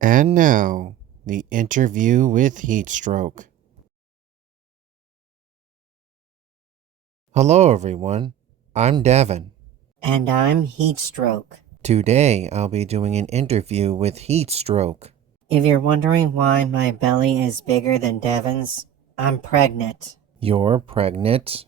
And now, the interview with Heatstroke. Hello everyone, I'm Deven. And I'm Heatstroke. Today I'll be doing an interview with Heatstroke. If you're wondering why my belly is bigger than Devin's, I'm pregnant. You're pregnant?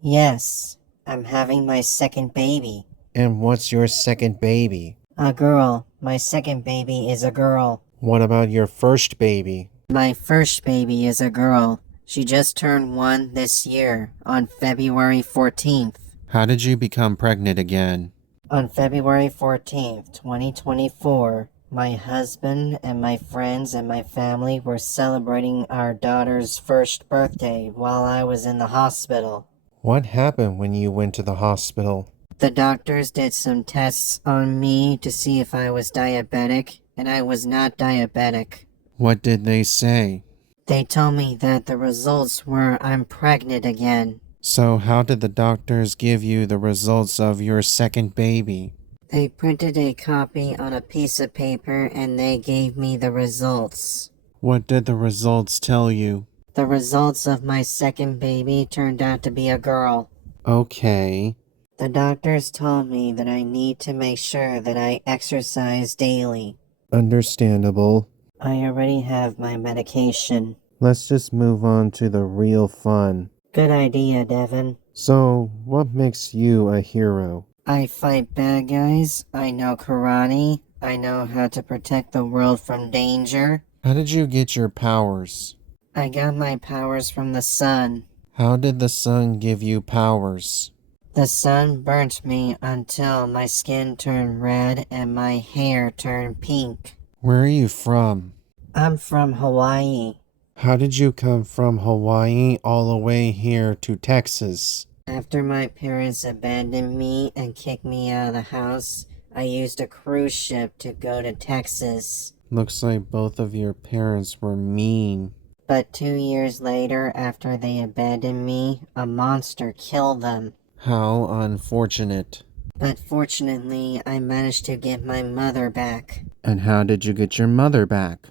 Yes, I'm having my second baby. And what's your second baby? A girl. My second baby is a girl. What about your first baby? My first baby is a girl. She just turned 1 this year, on February 14th. How did you become pregnant again? On February 14th, 2024, my husband and my friends and my family were celebrating our daughter's first birthday while I was in the hospital. What happened when you went to the hospital? The doctors did some tests on me to see if I was diabetic, and I was not diabetic. What did they say? They told me that the results were I'm pregnant again. So how did the doctors give you the results of your second baby? They printed a copy on a piece of paper and they gave me the results. What did the results tell you? The results of my second baby turned out to be a girl. Okay. The doctors told me that I need to make sure that I exercise daily. Understandable. I already have my medication. Let's just move on to the real fun. Good idea, Deven. So, what makes you a hero? I fight bad guys, I know karate, I know how to protect the world from danger. How did you get your powers? I got my powers from the sun. How did the sun give you powers? The sun burnt me until my skin turned red and my hair turned pink. Where are you from? I'm from Hawaii. How did you come from Hawaii all the way here to Texas? After my parents abandoned me and kicked me out of the house, I used a cruise ship to go to Texas. Looks like both of your parents were mean. But 2 years later, after they abandoned me, a monster killed them. How unfortunate. But fortunately, I managed to get my mother back. And how did you get your mother back?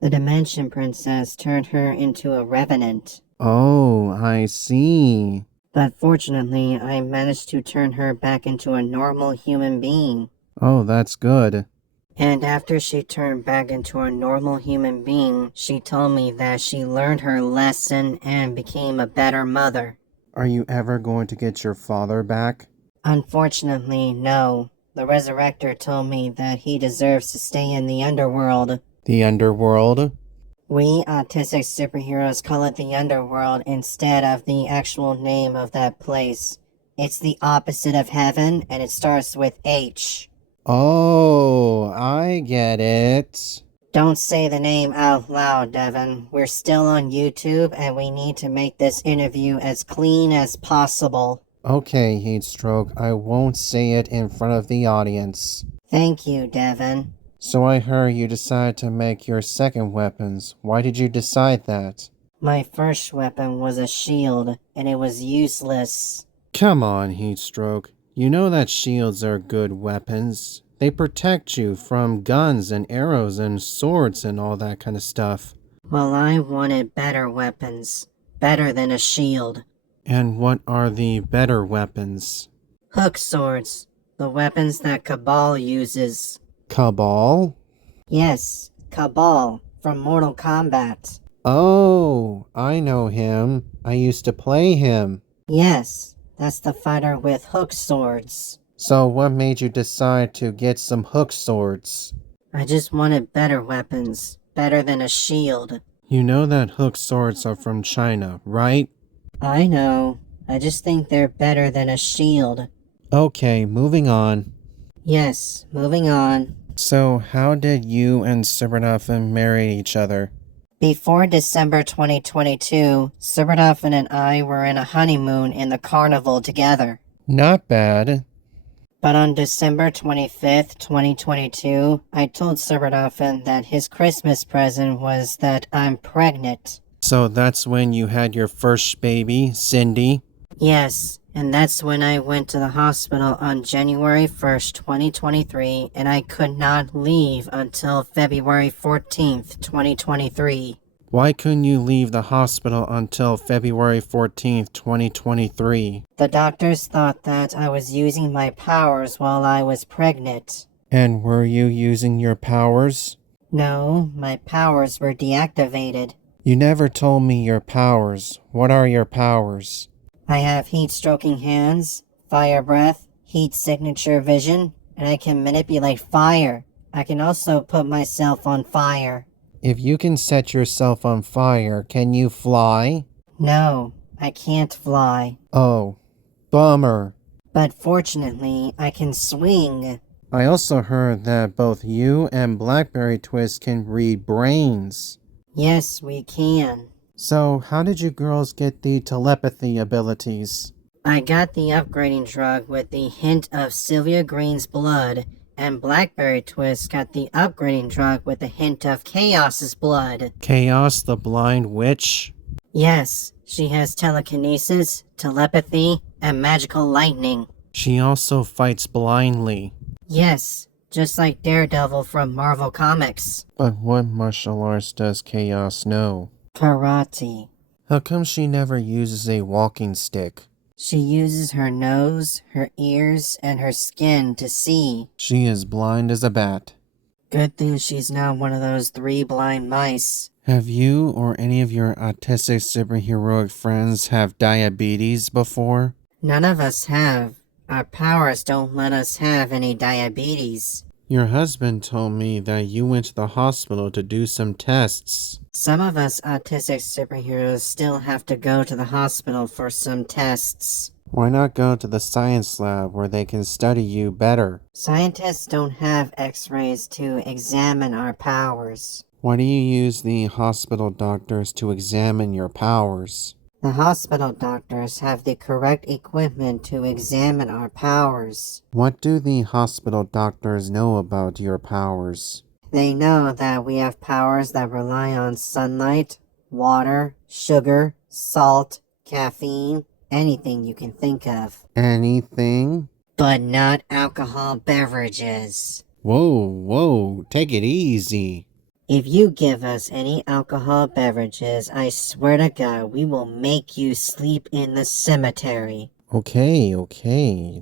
The Dimension Princess turned her into a revenant. Oh, I see. But fortunately, I managed to turn her back into a normal human being. Oh, that's good. And after she turned back into a normal human being, she told me that she learned her lesson and became a better mother. Are you ever going to get your father back? Unfortunately, no. The Resurrector told me that he deserves to stay in the underworld. The underworld? We autistic superheroes call it the underworld instead of the actual name of that place. It's the opposite of heaven, and it starts with H. Oh, I get it. Don't say the name out loud, Deven. We're still on YouTube, and we need to make this interview as clean as possible. Okay, Heatstroke, I won't say it in front of the audience. Thank you, Deven. So I heard you decided to make your second weapons. Why did you decide that? My first weapon was a shield, and it was useless. Come on, Heatstroke. You know that shields are good weapons. They protect you from guns and arrows and swords and all that kind of stuff. Well, I wanted better weapons. Better than a shield. And what are the better weapons? Hook swords. The weapons that Cabal uses. Cabal? Yes, Cabal, from Mortal Kombat. Oh, I know him. I used to play him. Yes, that's the fighter with hook swords. So what made you decide to get some hook swords? I just wanted better weapons. Better than a shield. You know that hook swords are from China, right? I know. I just think they're better than a shield. Okay, moving on. Yes, moving on. So, how did you and Subernoffen marry each other? Before December 2022, Subernoffen and I were in a honeymoon in the carnival together. Not bad. But on December 25th, 2022, I told Subernoffen that his Christmas present was that I'm pregnant. So that's when you had your first baby, Cindy? Yes, and that's when I went to the hospital on January 1st, 2023, and I could not leave until February 14th, 2023. Why couldn't you leave the hospital until February 14th, 2023? The doctors thought that I was using my powers while I was pregnant. And were you using your powers? No, my powers were deactivated. You never told me your powers. What are your powers? I have heat-stroking hands, fire breath, heat signature vision, and I can manipulate fire. I can also put myself on fire. If you can set yourself on fire, can you fly? No, I can't fly. Oh, bummer. But fortunately, I can swing. I also heard that both you and Blackberry Twist can read brains. Yes, we can. So, how did you girls get the telepathy abilities? I got the upgrading drug with the hint of Sylvia Green's blood, and Blackberry Twist got the upgrading drug with the hint of Chaos's blood. Chaos the Blind Witch? Yes, she has telekinesis, telepathy, and magical lightning. She also fights blindly. Yes, just like Daredevil from Marvel Comics. But what martial arts does Chaos know? Karate. How come she never uses a walking stick? She uses her nose, her ears, and her skin to see. She is blind as a bat. Good thing she's not one of those 3 blind mice. Have you or any of your autistic superheroic friends have diabetes before? None of us have. Our powers don't let us have any diabetes. Your husband told me that you went to the hospital to do some tests. Some of us autistic superheroes still have to go to the hospital for some tests. Why not go to the science lab where they can study you better? Scientists don't have x-rays to examine our powers. Why do you use the hospital doctors to examine your powers? The hospital doctors have the correct equipment to examine our powers. What do the hospital doctors know about your powers? They know that we have powers that rely on sunlight, water, sugar, salt, caffeine, anything you can think of. Anything? But not alcohol beverages. Whoa, take it easy. If you give us any alcohol beverages, I swear to God, we will make you sleep in the cemetery. Okay.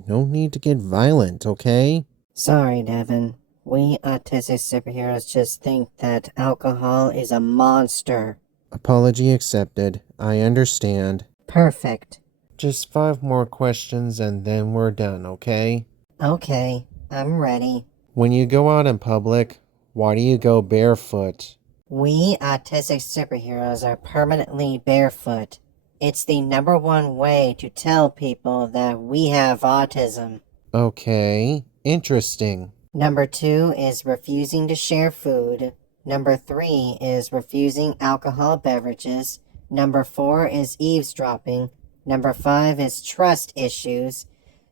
No need to get violent, okay? Sorry, Deven. We autistic superheroes just think that alcohol is a monster. Apology accepted. I understand. Perfect. Just 5 more questions and then we're done, okay? Okay, I'm ready. When you go out in public, why do you go barefoot? We autistic superheroes are permanently barefoot. It's the #1 way to tell people that we have autism. Okay, interesting. Number 2 is refusing to share food. Number 3 is refusing alcohol beverages. Number 4 is eavesdropping. Number 5 is trust issues.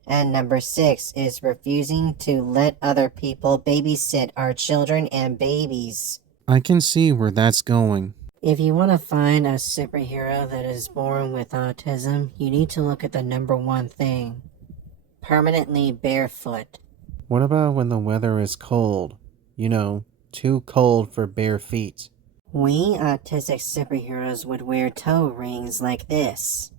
And number 6 is refusing to let other people babysit our children and babies. I can see where that's going. If you want to find a superhero that is born with autism, you need to look at the #1 thing. Permanently barefoot. What about when the weather is cold? You know, too cold for bare feet. We autistic superheroes would wear toe rings like this.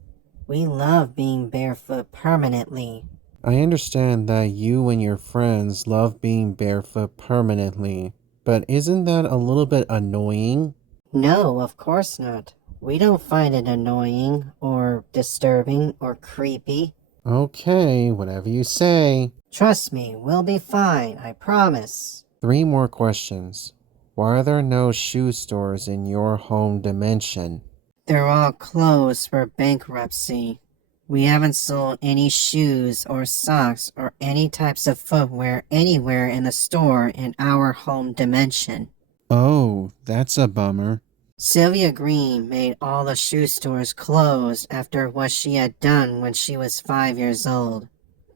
We love being barefoot permanently. I understand that you and your friends love being barefoot permanently, but isn't that a little bit annoying? No, of course not. We don't find it annoying, or disturbing, or creepy. Okay, whatever you say. Trust me, we'll be fine, I promise. 3 more questions. Why are there no shoe stores in your home dimension? They're all closed for bankruptcy. We haven't sold any shoes or socks or any types of footwear anywhere in the store in our home dimension. Oh, that's a bummer. Sylvia Green made all the shoe stores close after what she had done when she was 5 years old.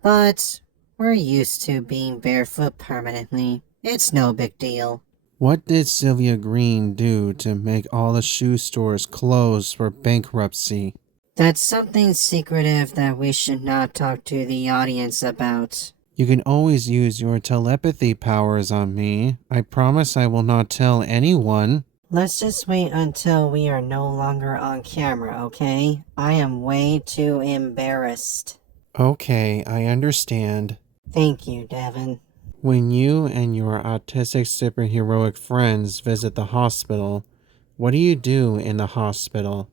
But we're used to being barefoot permanently. It's no big deal. What did Sylvia Green do to make all the shoe stores close for bankruptcy? That's something secretive that we should not talk to the audience about. You can always use your telepathy powers on me. I promise I will not tell anyone. Let's just wait until we are no longer on camera, okay? I am way too embarrassed. Okay, I understand. Thank you, Deven. When you and your autistic superheroic friends visit the hospital, what do you do in the hospital?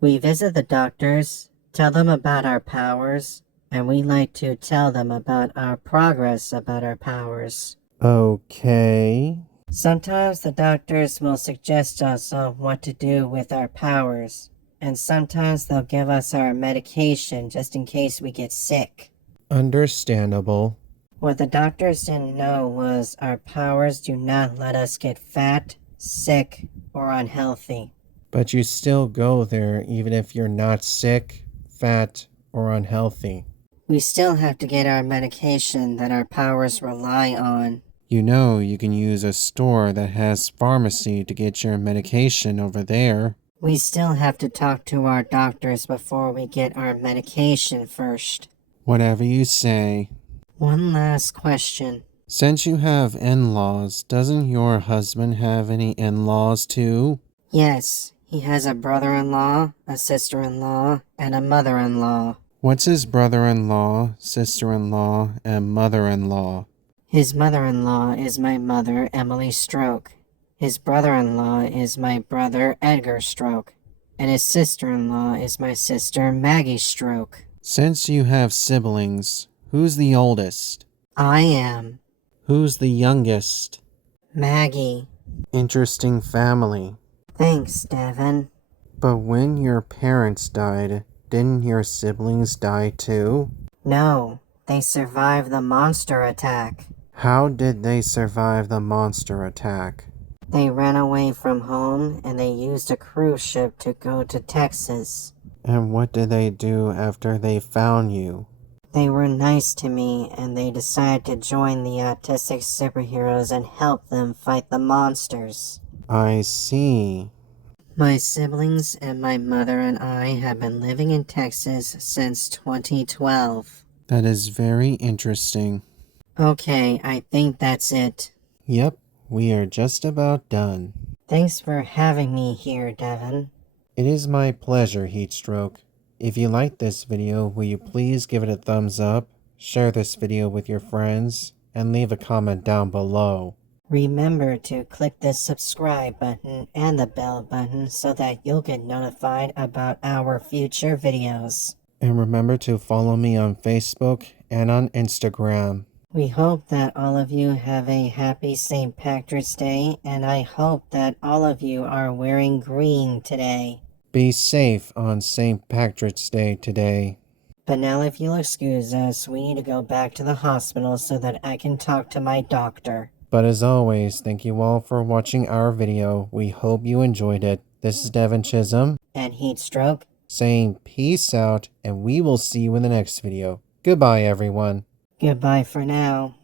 We visit the doctors, tell them about our powers, and we like to tell them about our progress about our powers. Okay. Sometimes the doctors will suggest us on what to do with our powers, and sometimes they'll give us our medication just in case we get sick. Understandable. What the doctors didn't know was our powers do not let us get fat, sick, or unhealthy. But you still go there even if you're not sick, fat, or unhealthy. We still have to get our medication that our powers rely on. You know you can use a store that has pharmacy to get your medication over there. We still have to talk to our doctors before we get our medication first. Whatever you say. One last question. Since you have in-laws, doesn't your husband have any in-laws too? Yes, he has a brother-in-law, a sister-in-law, and a mother-in-law. What's his brother-in-law, sister-in-law, and mother-in-law? His mother-in-law is my mother, Emily Stroke. His brother-in-law is my brother, Edgar Stroke. And his sister-in-law is my sister, Maggie Stroke. Since you have siblings, who's the oldest? I am Who's the youngest? Maggie. Interesting family. Thanks, Deven. But when your parents died, didn't your siblings die too? No, they survived the monster attack. How did they survive the monster attack? They ran away from home and they used a cruise ship to go to Texas. And what did they do after they found you? They were nice to me and they decided to join the autistic superheroes and help them fight the monsters. I see. My siblings and my mother and I have been living in Texas since 2012. That is very interesting. Okay, I think that's it. Yep, we are just about done. Thanks for having me here, Deven. It is my pleasure, Heatstroke. If you liked this video, will you please give it a thumbs up, share this video with your friends, and leave a comment down below. Remember to click the subscribe button and the bell button so that you'll get notified about our future videos. And remember to follow me on Facebook and on Instagram. We hope that all of you have a happy St. Patrick's Day, and I hope that all of you are wearing green today. Be safe on St. Patrick's Day today. But now if you'll excuse us, we need to go back to the hospital so that I can talk to my doctor. But as always, thank you all for watching our video. We hope you enjoyed it. This is Deven Chisum And Heatstroke. saying peace out, and we will see you in the next video. Goodbye, everyone. Goodbye for now.